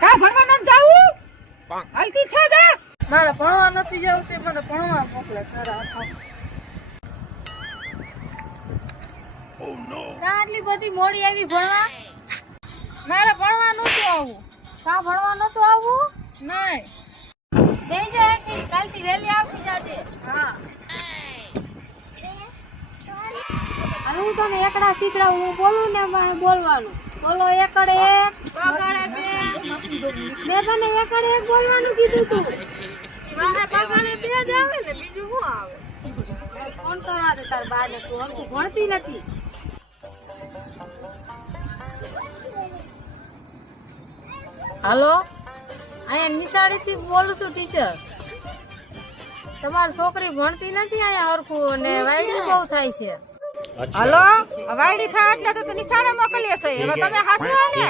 કા ભણવા ન જાવું હલતી થા જા મારે ભણવા નથી જવું તે મને ભણવા મોકલે તારા કા આટલી બધી મોડી આવી ભણવા? મારે ભણવા નતું આવું કા ભણવા નતું આવવું? નહીં બેહી જા છે કાલથી વહેલી આવતી જાજે. હા અને હું તને એકડા શીખડાવું, હું બોલું ને મારે બોલવાનું. બોલો એકડ એક પગાડે બે મેં તને એકડ એક બોલવાનું કીધું તું. વાહે પગાડે બે જ આવે ને બીજું શું આવે? ફોન કરવા દે તાર બાને, તું હમણાં ભણતી નથી. હાલો, અહીંયા નિશાળેથી બોલું છું ટીચર. તમારી છોકરી ભણતી નથી અહીંયા હરખું અને વાયડી બહુ થાય છે. હલો વાયડી થા એટલે તો નિશાળે મોકલીએ છે હવે તમે હાચવા ને